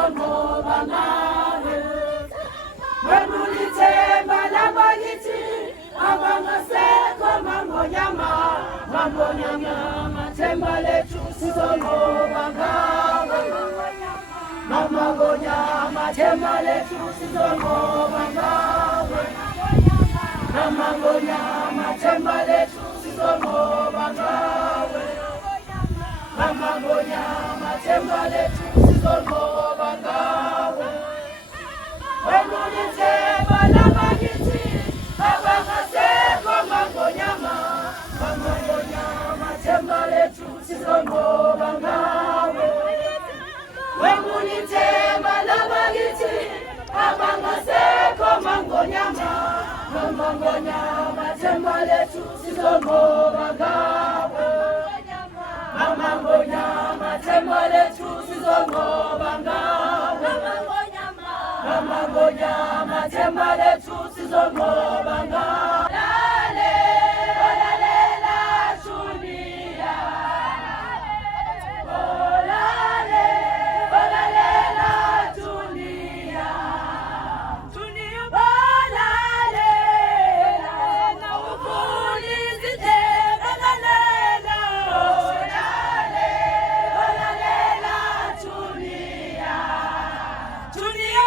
sizonqoba ngawe. Wena ulithemba labakithi abangasekho mangonyama, mangonyama themba lethu sizonqoba ngawe. Mangonyama themba lethu sizonqoba ngawe. Mangonyama themba lethu sizonqoba ngawe. Mangonyama themba lethu sizonqoba ngawe. Wena ulithemba labakithi abangasekho mangonyama, mangonyama themba lethu sizonqoba ngawe. Wena ulithemba labakithi abangasekho mangonyama, mangonyama themba lethu sizonqoba ngawe. Mangonyama themba lethu sizonqoba ngawe. Mangonyama themba lethu sizonqoba ngawe. Olalela Juniya, olalela Juniya, Juniya olalela na ufundisise olalela, olalela Juniya, Juniya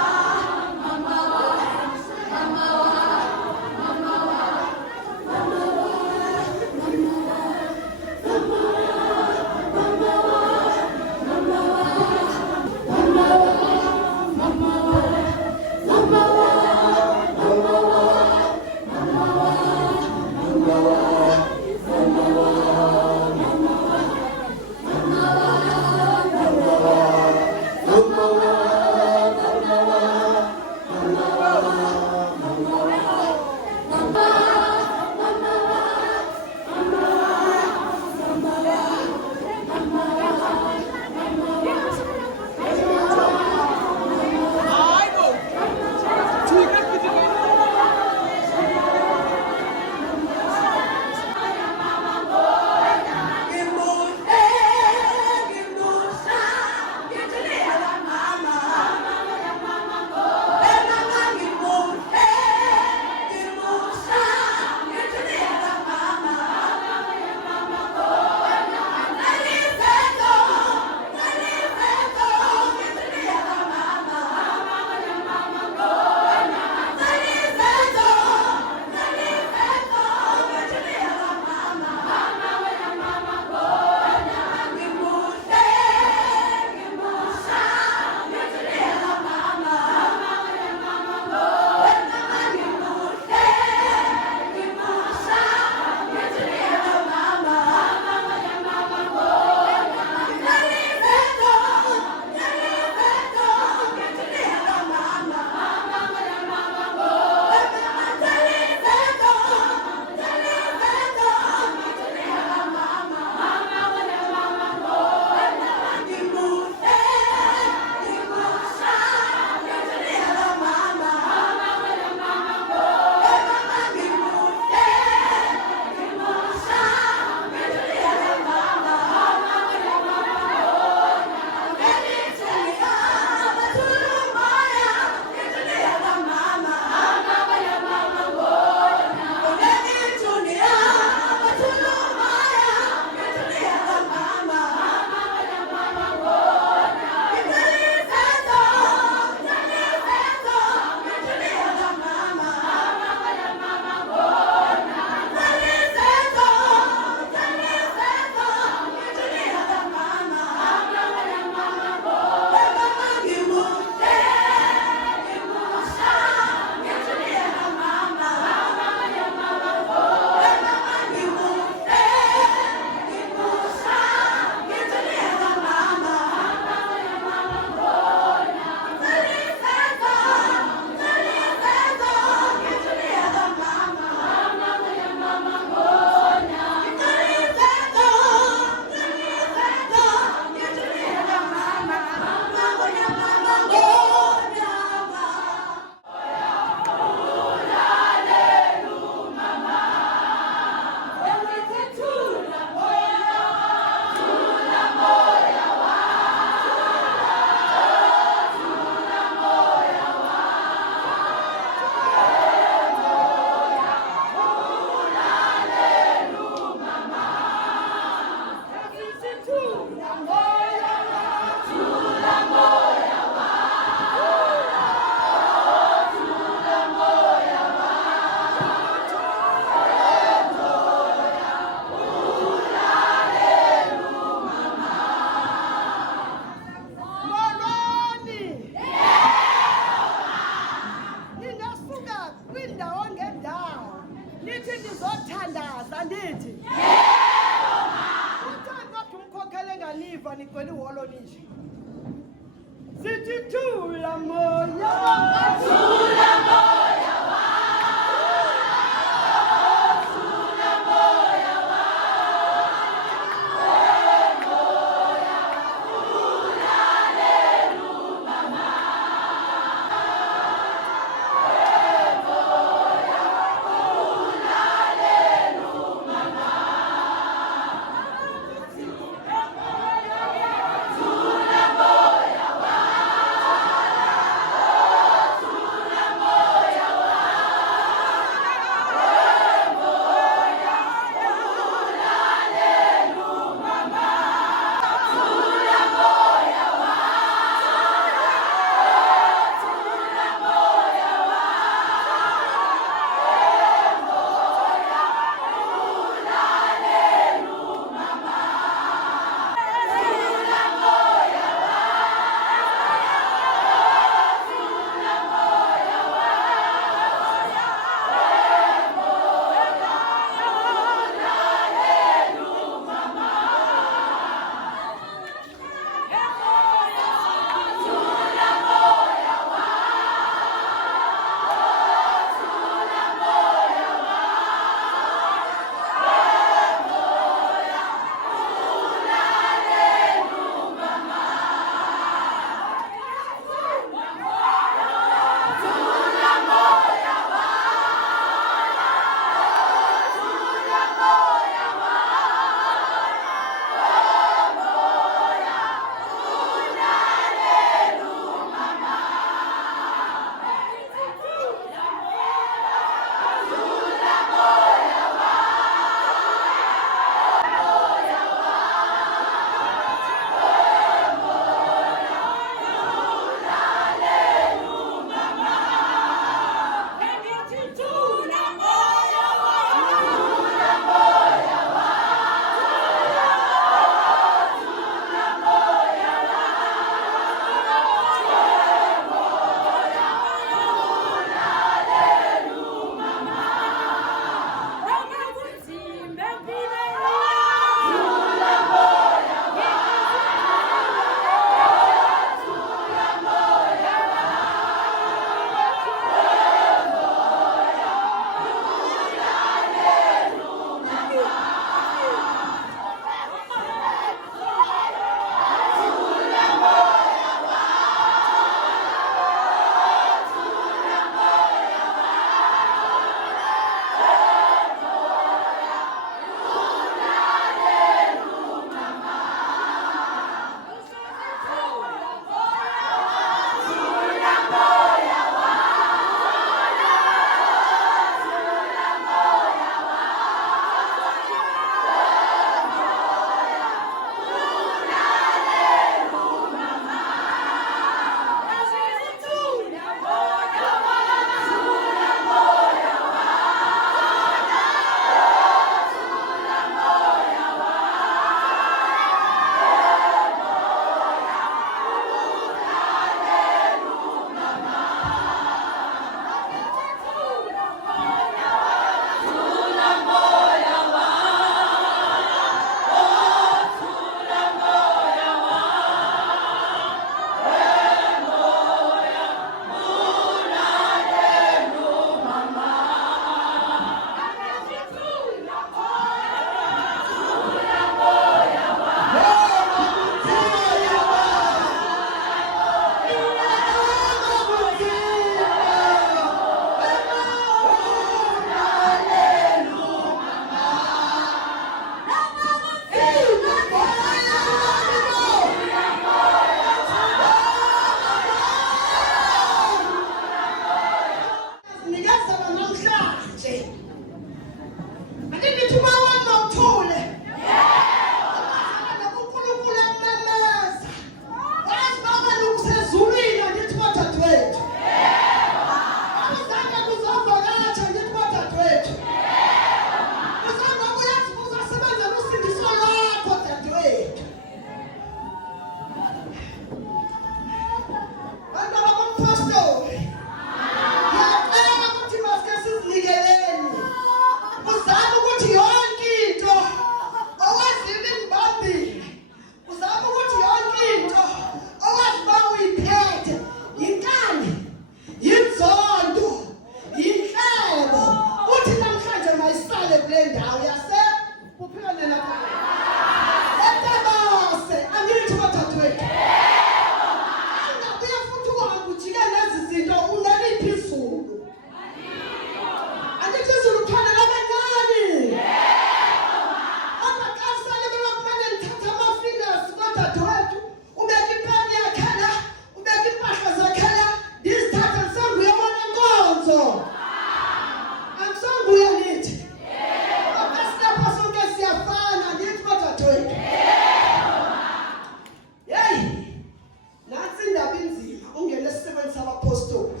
ngosuku.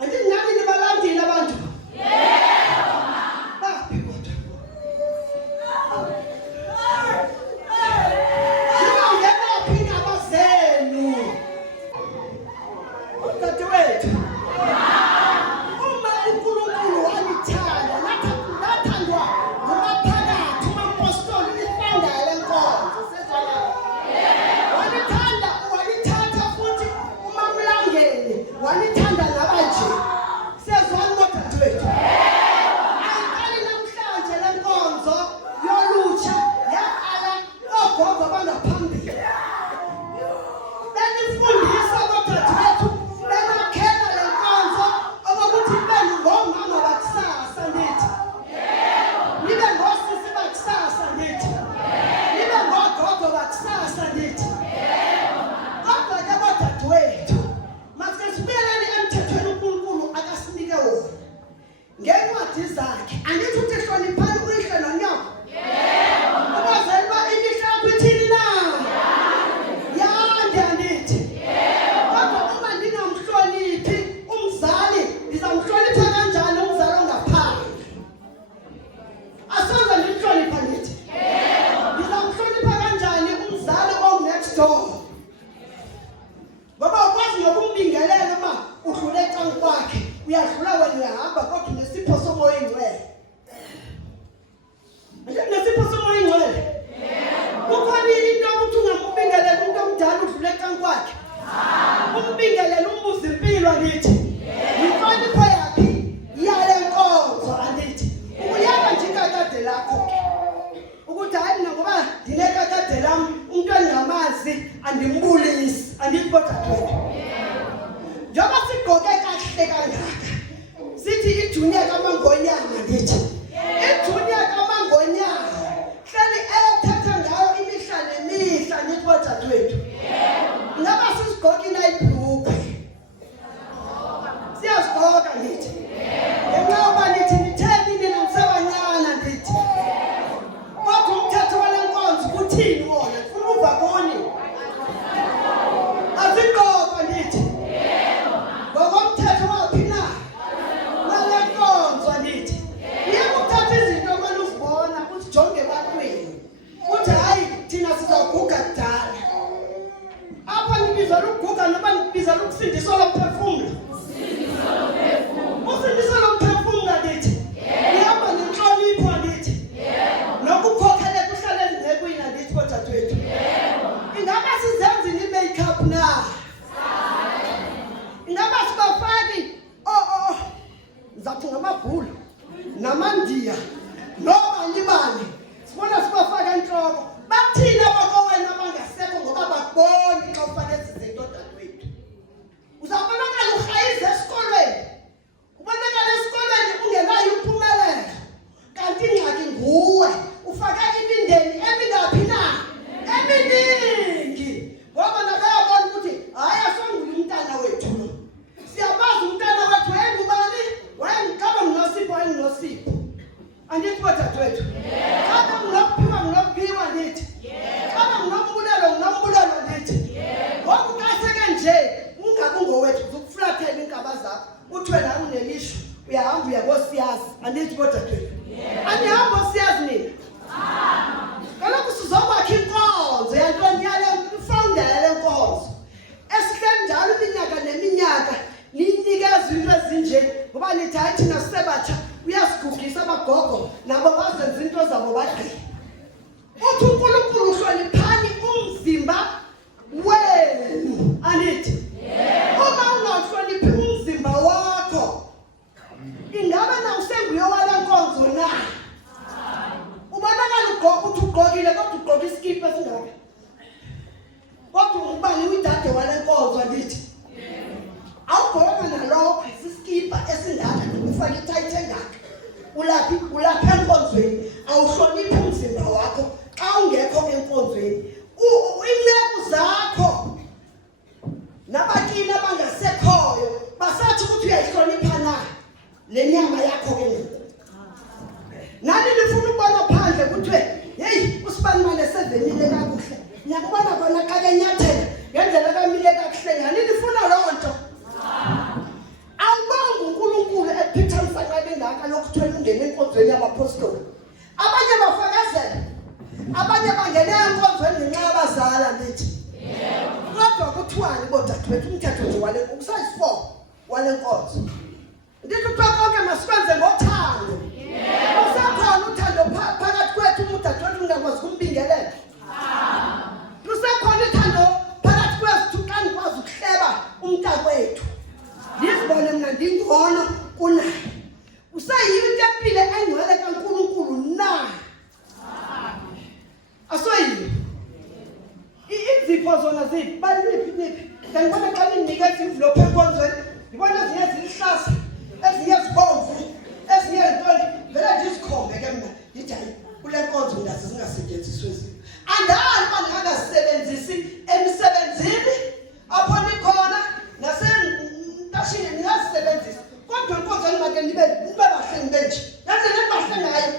Andithi nami nibalandile abantu? Baphi kodwa? Ningangena phi indaba zenu? Dadewethu, uma uNkulunkulu wanithanda, nathandwa ngumaphakathi, umapostoli, ifounder lenkonzo, sezwana. Wanithanda, wanithatha futhi uMamlangeni, wanithanda nabanje. Sezwana dadewethu. Ayiqali namhlanje lenkonzo yolutsha yaqala ogogo bangaphambili. Benifundisa bodadewethu, benakhela lenkonzo okokuthi nibe ngomama bakusasa nithi. Nibe ngosisi bakusasa nithi. Nibe ngogogo bakusasa nithi. Kodwa ke bodadewethu, masike sibuyeleni emthethweni uNkulunkulu akasinike wona. Ngencwadi zakhe, angithi uthi hloniphani uyihle nonyoko. Ubazali ba imihla yakho ithini na? Yande andithi. Kodwa uma ndingamhloniphi umzali, ndizamhlonipha kanjani umzali ongaphandle? Asoze ndimhlonipha ndithi. Ndizamhlonipha kanjani umzali ongu-next door? Ngoba ukwazi nokumbingelela uma udlule ecansi kwakhe, uyadlula wena uyahamba kodwa unesipho somoya oyingcwele. Nesipho somoya oyingcwele. Kukhona into ukuthi ungamubingelela umuntu omdala udlule ecansi kwakhe. Umbingelela umbuze impilo andithi. Inhlonipho yakhe yale nkonzo andithi. Uyaba nje ikakade lakho ke. Ukuthi hayi mina ngoba ndinekakade lami umuntu engamazi andimbulisi andithi bodadewethu. Njengoba sigqoke kahle kangaka sithi ijunior kaMangonyana ndithi. Ijunior kaMangonyana hleli ethatha ngayo imihla nemihla ndithi bodadewethu. Ngaba sisigqoke inayibhulukwe. Siyazigqoka ndithi. Ngenxa yoba nithi nitheni nina nisebancane ndithi. Kodwa umthetho wale nkonzo kuthini wona? Ufuna uva kuni? Azigqokwa ndithi. Ngokomthetho waphi na? Wale nkonzo ndithi. Uyakuthatha izinto omane uzibona uzijonge ebantwini. Uthi hayi thina sizaguga kudala. Apha nibizela ukuguga noma nibizela ukusindiswa lomphefumulo? Usindiswa lomphefumulo ndithi. Uyahamba nenhlonipho ndithi. Nokukhokhela kuhlale ezingcekwini ndithi bodadewethu. Ingaba sizenzini i-makeup na? Ingaba sibafaki ngizathi ngamabhulu namandiya noma libane sibona sibafaka enhloko. Bathini abakowena abangasekho ngoba bakuboni xa ufake ezi zinto dadewethu. Uzabonakala uhayize esikolweni. Ubonakala esikolweni ungenayo impumelelo. Kanti ingxaki nguwe. Ufake imindeni emingaphi na? Eminingi. Ngoba nakayabona ukuthi hayi asongule umntana wethu lo. Siyabazi umntana wethu wayengubani? Wayengicaba nginosipho enginosipho. Andithi bodadewethu. Caba nginokuphiwa ndithi. Caba nginombulelo ndithi. Ngoba ukaseke nje ungabi ngowethu uzukuflathela inkaba zakho. Uthi wena unelisho uyahamba uya kosiyazi. Andithi bodadewethu. Anihamba osiyazi nina. Kaloku sizokwakha inkonzo yantoni yale ifounder yale nkonzo. Esihleli njalo iminyaka neminyaka ninikeza into ezinje ngoba nithi hayi thina sisebatsha uyasigugisa abagogo nabo bazenza into zabo bagqile. Uthi uNkulunkulu uhloniphani umzimba wenu andithi. Uma ungahloniphi umzimba wakho ingaba na usenguye wale nkonzo na? Ubonakala uthi ugqokile kodwa ugqoka iskipa esingaka. Kodwa ubani uyidade wale nkonzo andithi. Awugqoka nalokho isiskipa esingaka ufake itight engaka. Ulapha enkonzweni awuhloniphi umzimba wakho xa ungekho enkonzweni. Inceku zakho nabakini abangasekhoyo basathi ukuthi uyayihlonipha na le nyama yakho ke ngoku. Nani nifuna ukubona phandle kuthiwe hey usibani manje sevenile kakuhle. Ngiyakubona bona xa kenyathela ngendlela kamile kakuhle. Nani nifuna loo nto? kuthiwani bodadewethu umthetho nje wale ukusayisi-4 wale nkonzo. Ndithi kuthiwa konke masikwenze ngothando. Usekhona uthando phakathi kwethu udadewethu ungakwazi ukumbingelela. Lusekhona uthando phakathi kwethu xa ndikwazi ukuhleba umntakwethu. Ndizibone mna ndingcono kunaye. Useyiyo intempile engcwele kaNkulunkulu na. Asoyiyo. Izipho zona ziphi baliphi. Ngibona xa ninikeza envelope enkonzweni. Ngibona ezinye zilihlasa, ezinye zibomvu, ezinye ntoni. Vele ndizikhombe ke mna. Ndithi hayi kule nkonzo ndazi zingasetyenziswa ezinye. Andazi uba ndingasebenzisi emsebenzini apho nikhona nasentashini ningazisebenzisa. Kodwa inkonzo engimake nibe bahle nibe nje. Yandlela enibahle ngayo.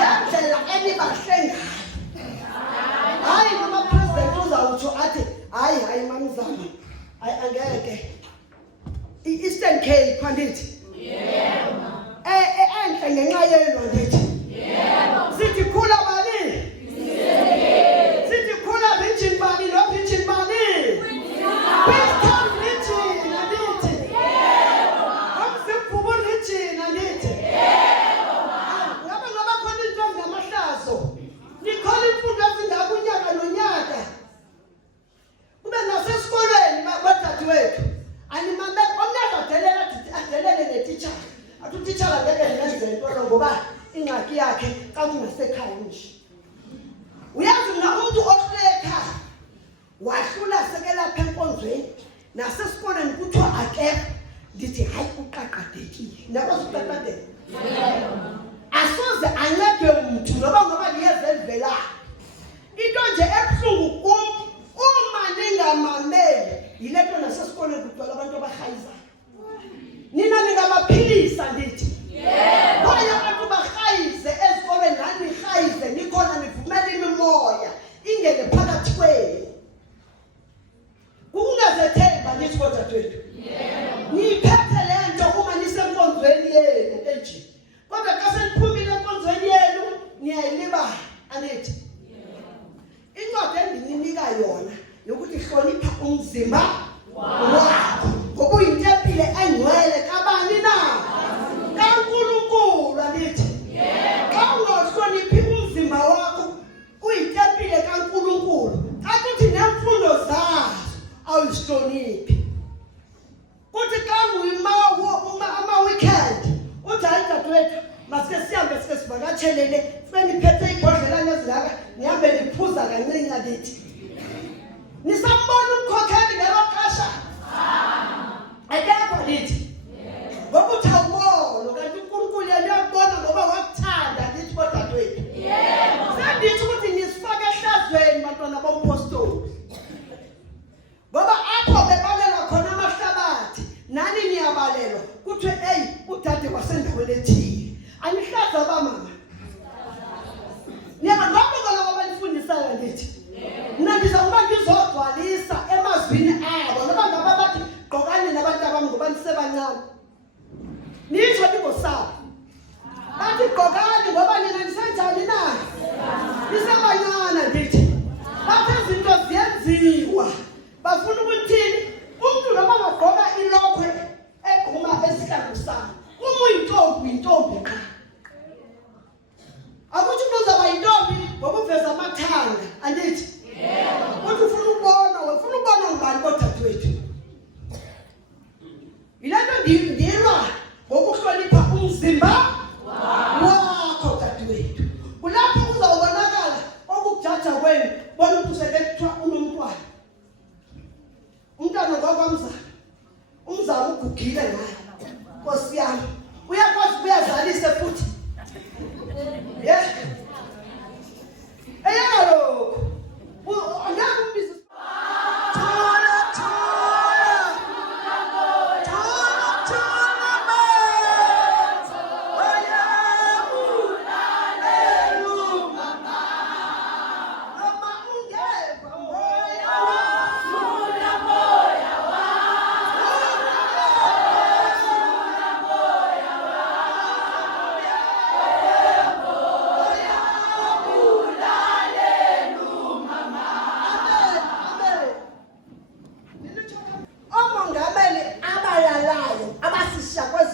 Yandlela enibahle ngayo. Hayi noma president uzawutsho athi hayi mamzana. Hayi angeke. I-Eastern Cape andithi. Yebo. Enhle ngenxa yelo ndithi. Yebo. Sithi khula bani? Sithi khula region bani lo region bani? Queenstown region andithi. Yebo. Umzimvubu region andithi. Yebo. Ngoba khona into ngamahlazo. Nikhola imfundo ezingaka unyaka nonyaka. Kube nasesikolweni badadewethu. Animambe omnaka adelele netitshala. Athi utitshala ngeke nenze into ngoba ingxaki yakhe xa kungasekhaya nje. Uyazi mina umuntu ohleka wahlula sekelapha enkonzweni nasesikolweni kuthiwa akekho. Ndithi hayi uqaqadekile. Nakwazi uqaqadeka. Asoze ancede umuntu ngoba liyeza elivelayo. Into nje ebuhlungu kum uma ningamameli yile nto nasesikolweni kugcwala abantu abahayizayo. Nina ningamaphilisa ndithi. Yebo. Kwaye abantu bahayize ezikolweni nani hayize nikhona nivumela imimoya ingene phakathi kwenu. Kungazethemba nithi kodadewethu. Yebo. Niphethe le nto uma nisenkonzweni yenu enje. Kodwa xa seniphumile enkonzweni yenu niyayilibala anithi. Incwadi endininika yona yokuthi hlonipha umzimba wakho ngoba uyintempile engcwele kabani na? kaNkulunkulu anithi. Xa ungahloniphi umzimba wakho uyintempile kaNkulunkulu. Xa kuthi nemfundo zazo awuzihloniphi. Kuthi xa ama-weekend uthi hayi dadewethu masike sihambe sike sivakatshelele sibe niphethe ibhodlelana ezingaka nihambe niphuza kancinci alithi. Nisambona umkhokheli ngelo xesha? Akekho lithi. Ngoba uthi awubona kanti uNkulunkulu uyakubona ngoba wakuthanda lithi bodadewethu. Yebo. Sendithi ukuthi nisifake ehlazweni bantwana bompostoli. Ngoba apho bebalelwa khona amahlabathi nani niyabalelwa kuthiwe hey udade wasendaweni ethile. Anihlaza bamama. Niyabangabona abanifundisayo ndithi. Mina ndizokuba ngizogcwalisa emazwini abo ngoba ngaba bathi gqokani nabantu abami ngoba nisebancane. Nisho ningosapho. Bathi gqokani ngoba nina nisenjani na? Nisebancane ndithi. Bathi izinto ziyenziwa. Bafuna ukuthini? Umuntu noma bagqoka ilokhwe egquma esihlangusana. Uma uyintombi qha. Akuthi uzaba yintombi ngokuveza amathanga andithi. Yebo. Uthi ufuna ukubona ngubani bodadewethu. Yilento ndiyilwa ngokuhlonipha umzimba wakho dadewethu. Kulapho kuzawubonakala okukujaja kwenu bona ukuthi sekuthiwa unomntwana. Umntwana ngokwamzala. Umzala ugugile ngayo. Nkosi yami. Uyakwazi ukuyazalisa futhi. Yeah. Eyalo. Angeke umbize. Moya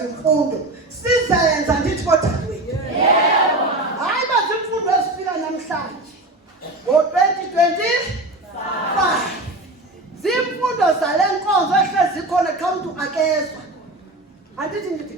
zemfundo sizayenza ndithi kodadewethu. Hayi bazimfundo ezifika namhlanje ngo-2025 zimfundo zale nkonzo ehlezi zikhona xa umntu akezwa. Andithi ndithi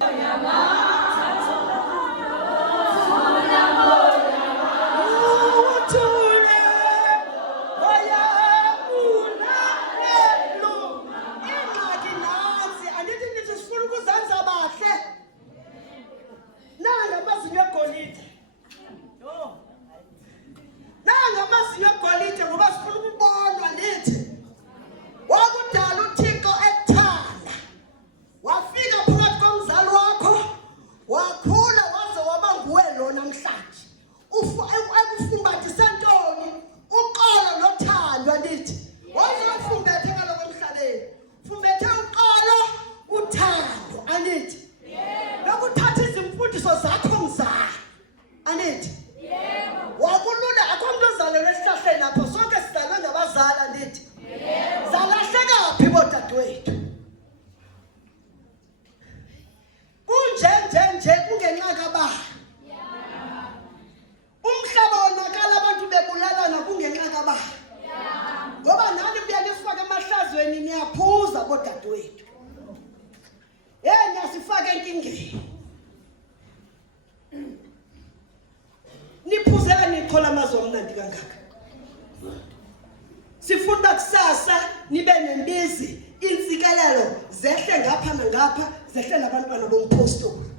sifunda kusasa nibe nembizi intsikelelo zehle ngapha nangapha zehle nabantwana bompostoli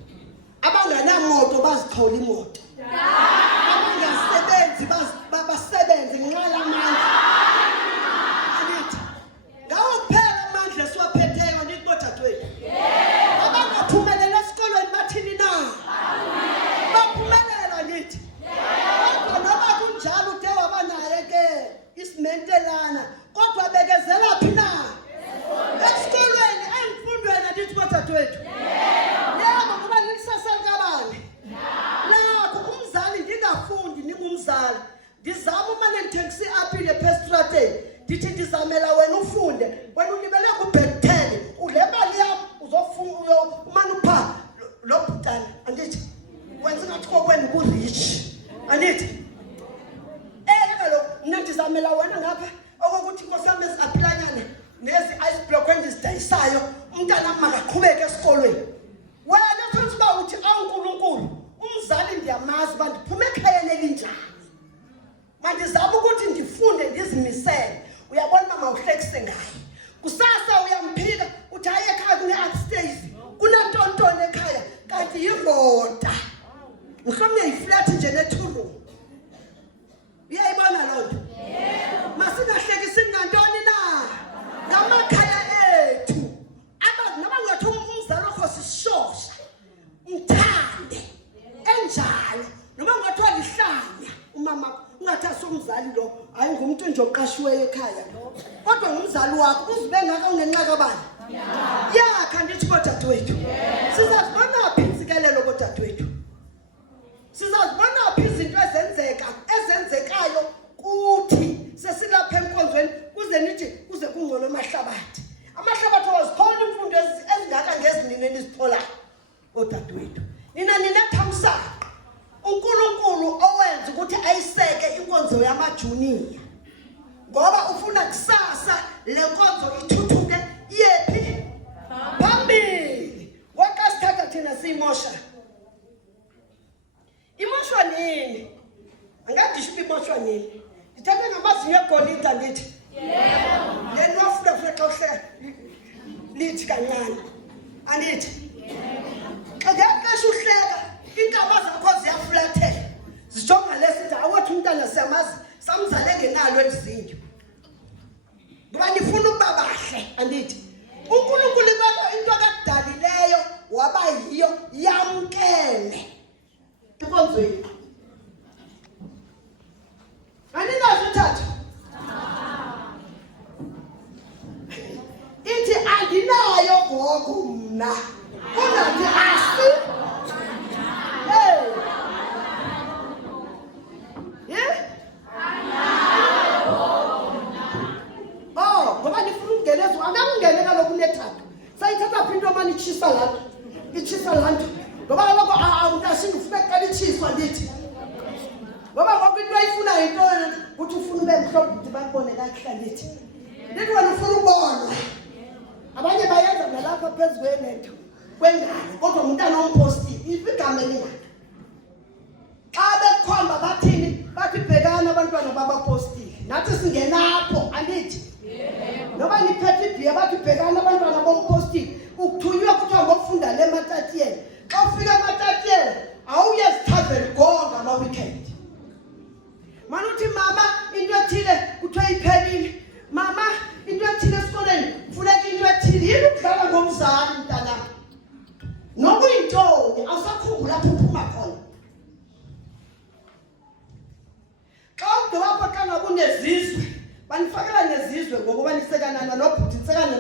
abanganamoto bazithola imoto abangasebenzi basebenze ngenxa yamandla angithi ngawo kuphela amandla esiwaphetheyo ndikothatwethu abangaphumelela esikolweni bathini na baphumelela ngithi kodwa noba kunjalo ude wabanaye ke isimentelana kodwa bekezela phi na esikolweni emfundweni andithi kodadewethu yebo kuba likusasa likabani lapho umzali ndingafundi ningumzali ndizama umane ndithengisa iapile pestrateni ndithi ndizamela wena ufunde wena ulibele kubhekthele ule mali yam uzofuna umane upha lo bhutana andithi wenza ngathi kokweni kurich andithi kaloku ndizamela wena ngapha okokuthi nkosami eziaphilanyana nezi ice block endizidayisayo umntana makaqhubeke esikolweni wena thonse uba uthi awunkulunkulu umzali ndiyamazi uba ndiphume ekhayeni elinjani mandizama ukuthi ndifunde ndizimisele uyabona mama uhlekise ngayo kusasa uyamphika uthi hayi ekhaya kune-upstairs kunantontoni ekhaya kanti yirota mhlawumbe yiflat nje ne-2-room uyayibona loo nto masingahlekisi ngantoni na ngamakhaya ethu nabangathi umzali wakho sishosha mthande enjalo noma ungathiwa lihlanya umama ungathi asumzali lo hayi ngumuntu nje oqashiweyo ekhaya kodwa ngumzali wakho uzibe ngaka ungenxa kabani yakha ndithi kodadewethu sizazibona phi intsikelelo kodadewethu sizazibona phi izinto ezenzekayo kuthi sesilapha enkonzweni kuze nithi kuze kungcono amahlabathi awazithola imfundo ezingaka ngezinini enizitholayo odadewethu nina ninethamsanqa uNkulunkulu owenza ukuthi ayiseke inkonzo yamajuniya ngoba ufuna kusasa le nkonzo ithuthuke yephi phambili ngoba sithatha thina siyimosha imoshwa nini angadisho imoshwa nini ndithathe ngamazinyo egolide ndithi leni wafuna flexa lithi kancane andithi xa ngexesha uhleka iintaba zakho ziyafulathela zijonga lesithi awothi umntana siyamazi samzale ngenalo elizinyo ngoba ndifuna ukuba bahle andithi uNkulunkulu into akadalileyo waba yiyo yamkele inkonzweni aninazo uthatha ithi andinayo ngoku mna ungathi asi ngoba ndifuna ukungeneza angakungeneka loku nethatha sayithatha phi into mani itshisa lapha itshisa laa nto ngoba kaloku awuntasinga ufuna kuqala itshiswa ndithi ngoba ngoku into ayifunayo yintoni ukuthi ufuna ube mhlophe ukuthi bakubone kakuhla ndithi wena ufuna ubonwa abanye bayenza nalapha phezu kwenento kwengalo kodwa umntana ompostile igama elingaka xa bekhomba bathini bathi bhekana abantwana babapostile nathi singenapho andithi noba niphethe ibhiya bathi bhekana abantwana bompostile ukuthunywa kuthiwa ngokufunda le matatiyeni xa ufika ematatiyeni awuye ezithaveni gonga ama-weekend mani uthi mama into ethile kuthiwa iphelile mama into ethile esikoleni funeka into ethile yini ukudlala ngomzali mntanam nokuyintoni awusakhumbula apho uphuma khona xa udewapho xa ngabe unezizwe banifakela nezizwe ngokuba nisekanana nobhuti nisekana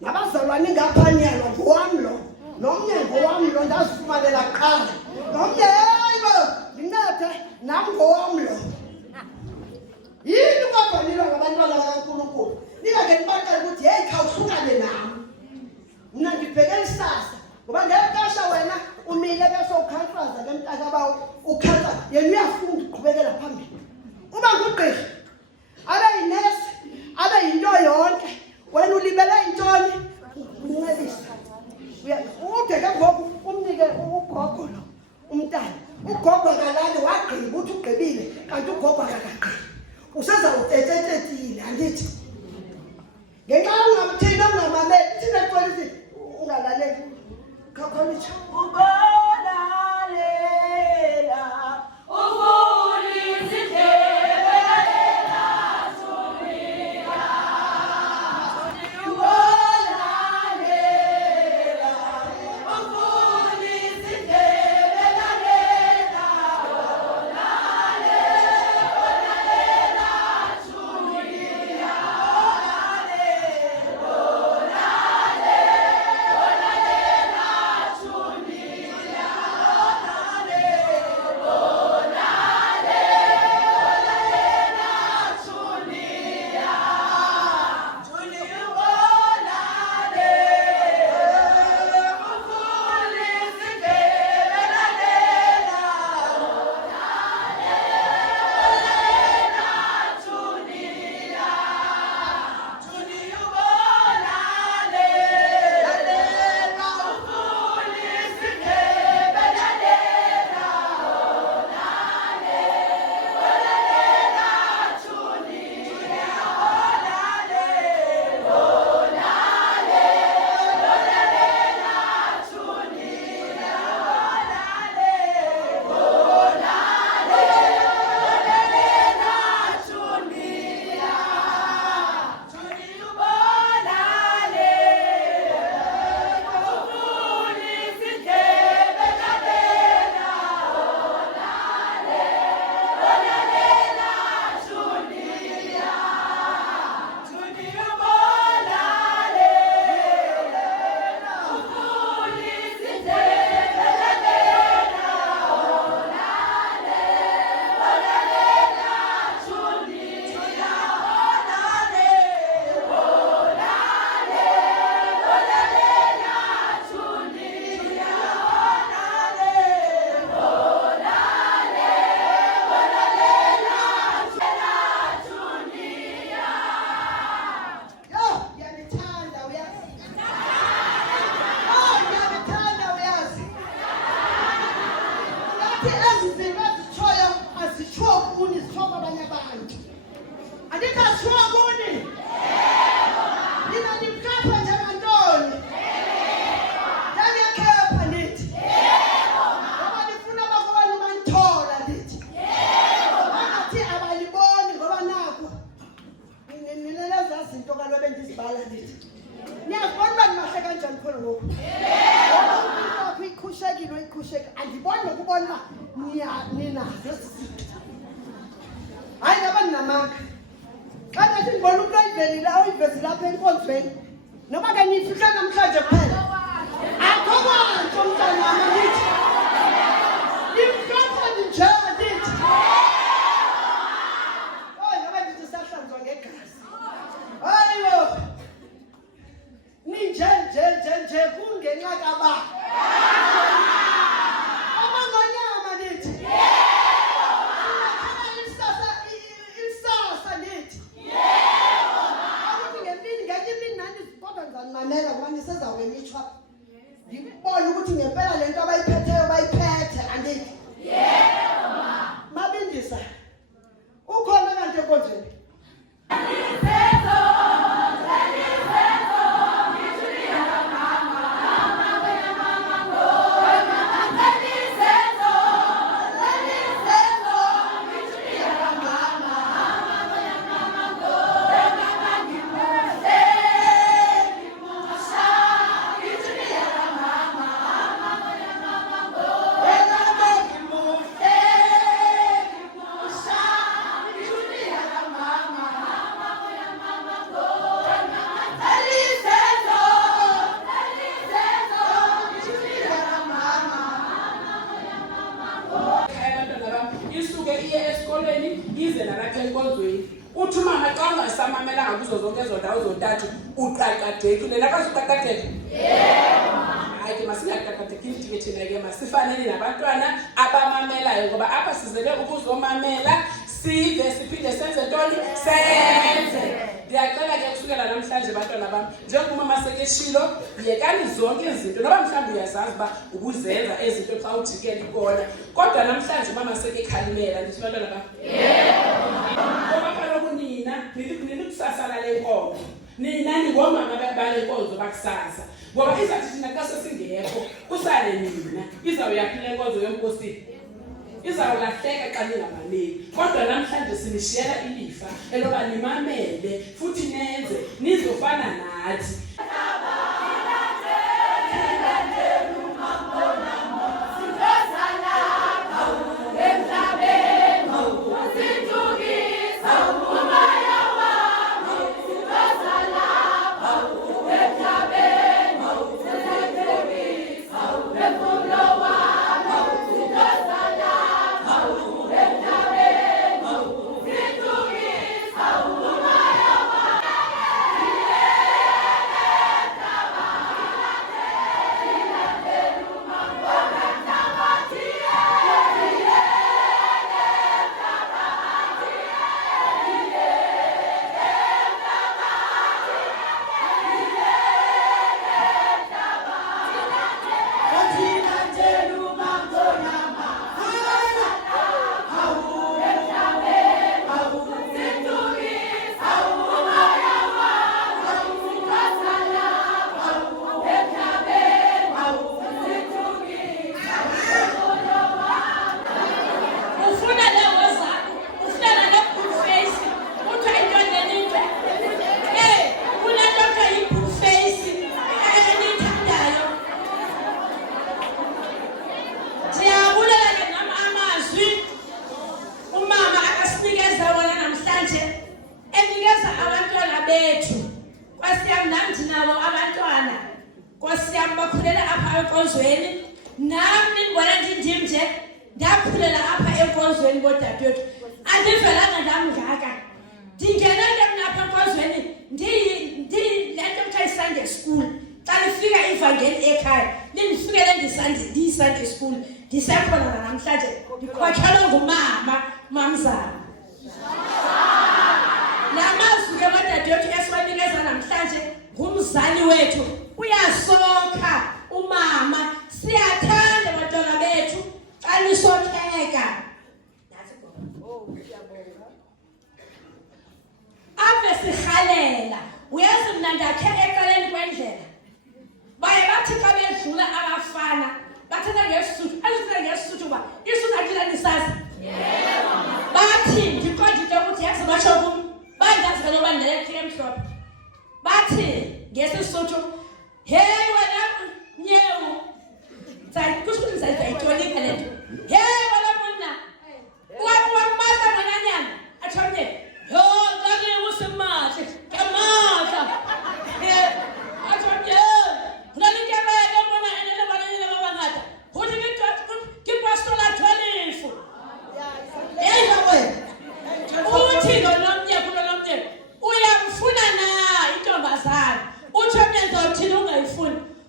nabazalwane ngaphanyelwa ngowam lo nomnye ngowam lo ndazifumanela kuqala nomnye heyibo ndincede nam ngowam lo yini kodwa nilwa ngabantwana bakankulunkulu ningake nibaqele ukuthi heyi khawuhlukane nam mna ndibheke isasa ngoba ngexesha wena umile bese ukhansaza ke mntakabawo ukhansa yena uyafunda uqhubekela phambili uba ngugqirha abe yinesi abe yinto yonke wena ulibele intoni uncedisa ude ke ngoku umnike ugogo lo umntana ugogo akalali wagqiba uthi ugqibile kanti ugogo akakagqibi usezawutetetile andithi ngenxa ungamthini ungamameli thina xolisi ungalaleli khakhonitsho ubolalela ufundisa indlela Julia ubolalela ufundisa indlela andiboni nokubona ninazo hayi ngaba ninamanga xa ngathi ndibona umntu oyivezile apha enkonzweni noba ke niyifihle namhlanje kuphela akho kwanto mntana wam ndithi nimhlophe nje ndithi oyi noba ndithi sahlanjwa ngegazi hayiyo ninje mamela ngoba nisezawube nitshwa ngibona ukuthi ngempela lento abayiphetheyo bayiphethe andithi yebo ma mabindisa ukhona kanti enkonzweni ize nalapha enkonzweni uthi umama xa ungasamamela ngakuzo zonke ezo ndawo zontathu uqaqadekile nakazuqaqadeka hayi ke masingaqaqadekile thina ke masifanele nabantwana abamamelayo ngoba apha sizele ukuzomamela sive siphinde senze ntoni senze ndiyacela ke kusukela namhlanje bantwana bam njengoba umama sekeshilo yekani zonke izinto noba mhlawumbi uyazazi uba ukuzenza ezinto xa ujikela ikona kodwa namhlanje umama sekekhalimela ndithi bantwana bam ngoba kaloku nina nilikusasa lale nkonzo nina ningomama bale nkonzo bakusasa ngoba izathi thina xa sesingekho kusale nina izawuyaphi le nkonzo yomkosini izawulahleka xa ningabaleki kodwa namhlanje sinishiyela ilifa eloba nimamele futhi nenze nizofana nathi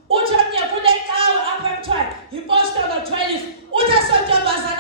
Uthi omnye kule cawe apha ekuthiwa yipostolo 12 uthi asontombazana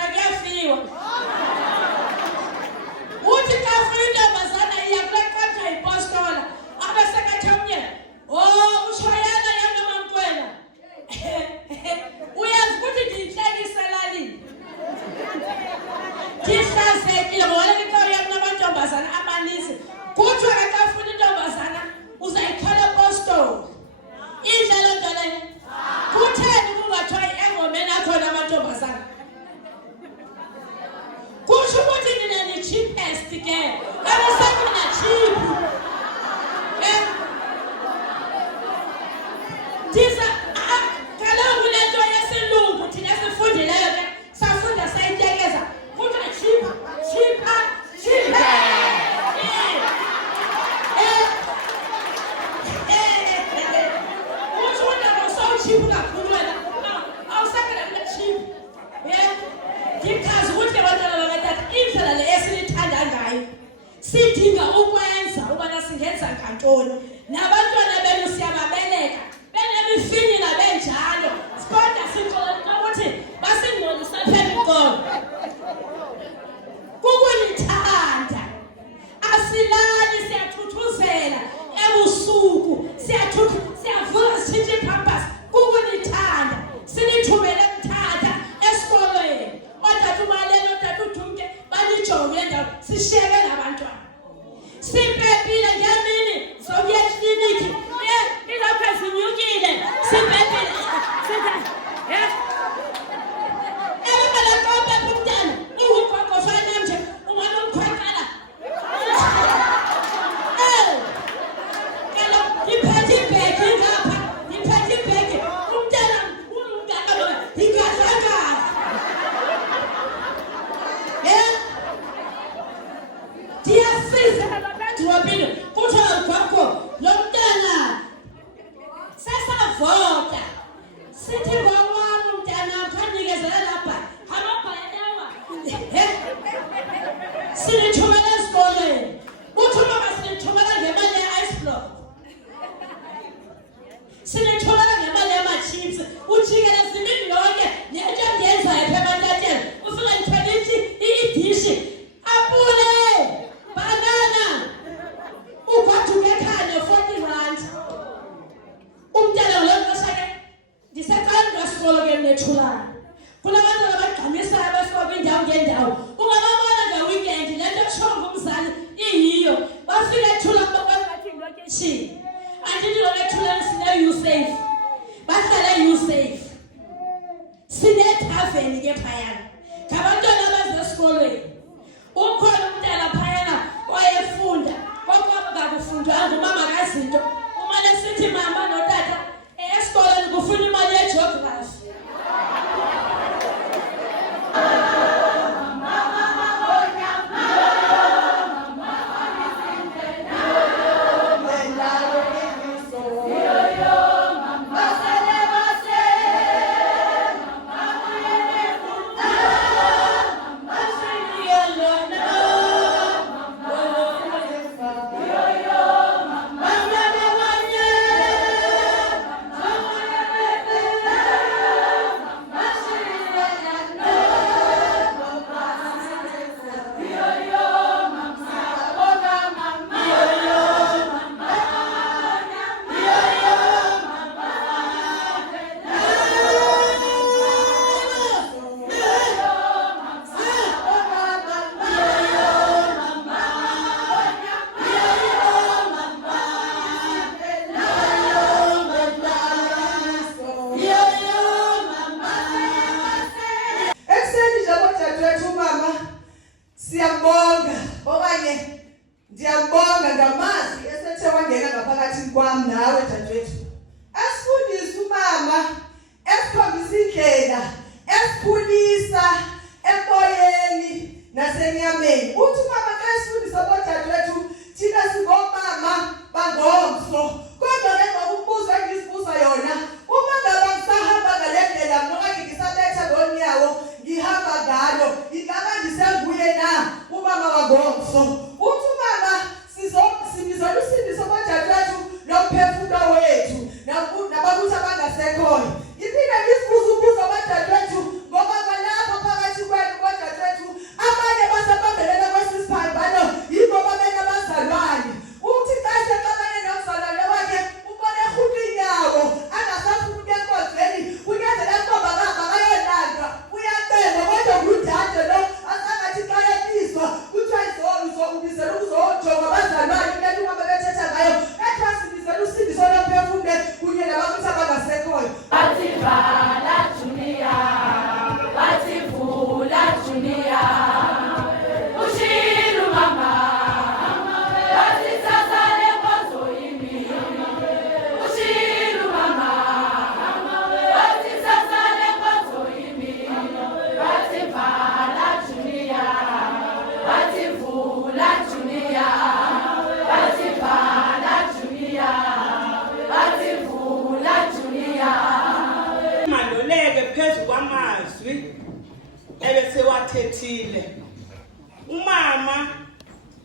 ngefoni. Nabantwana benu siyababeleka benemifini nabenjalo. Kodwa sixoxa ukuthi basingcolisa phela inkolo. Kukunithanda. Asilali siyathuthuzela ebusuku siyavula sithe campus kukunithanda. Sinithumele mthatha esikolweni. Othatha umalelo othatha uthumke banijonge ndawo sishiyeke nabantwana. Siphephile ngemini zokuya ekliniki. Ilapha sinyukile. Siphephile. Umama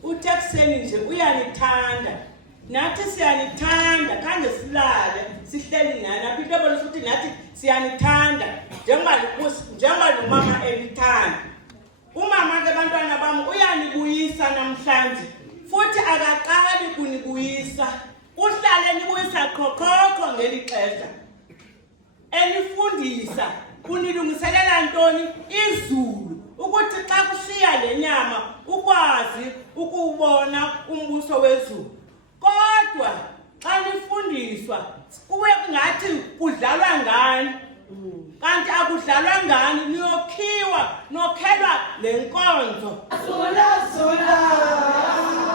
uTaxeni nje uyanithanda nathi siyanithanda khange silale sihleli nani apho into ebonisa ukuthi nathi siyanithanda njengoba nomama enithanda. Umama ke bantwana bami uyanibuyisa namhlanje futhi akaqali kunibuyisa. Uhlale nibuyisa qhoqhoqho ngeli xesha. Enifundisa kunilungiselela ntoni izulu ukuthi xa kushiya le nyama ukwazi ukubona umbuso wezulu. Kodwa xa nifundiswa kube ngathi kudlalwa ngani kanti akudlalwa ngani niyokhiwa nokhelwa le nkonzo. Zula, zula.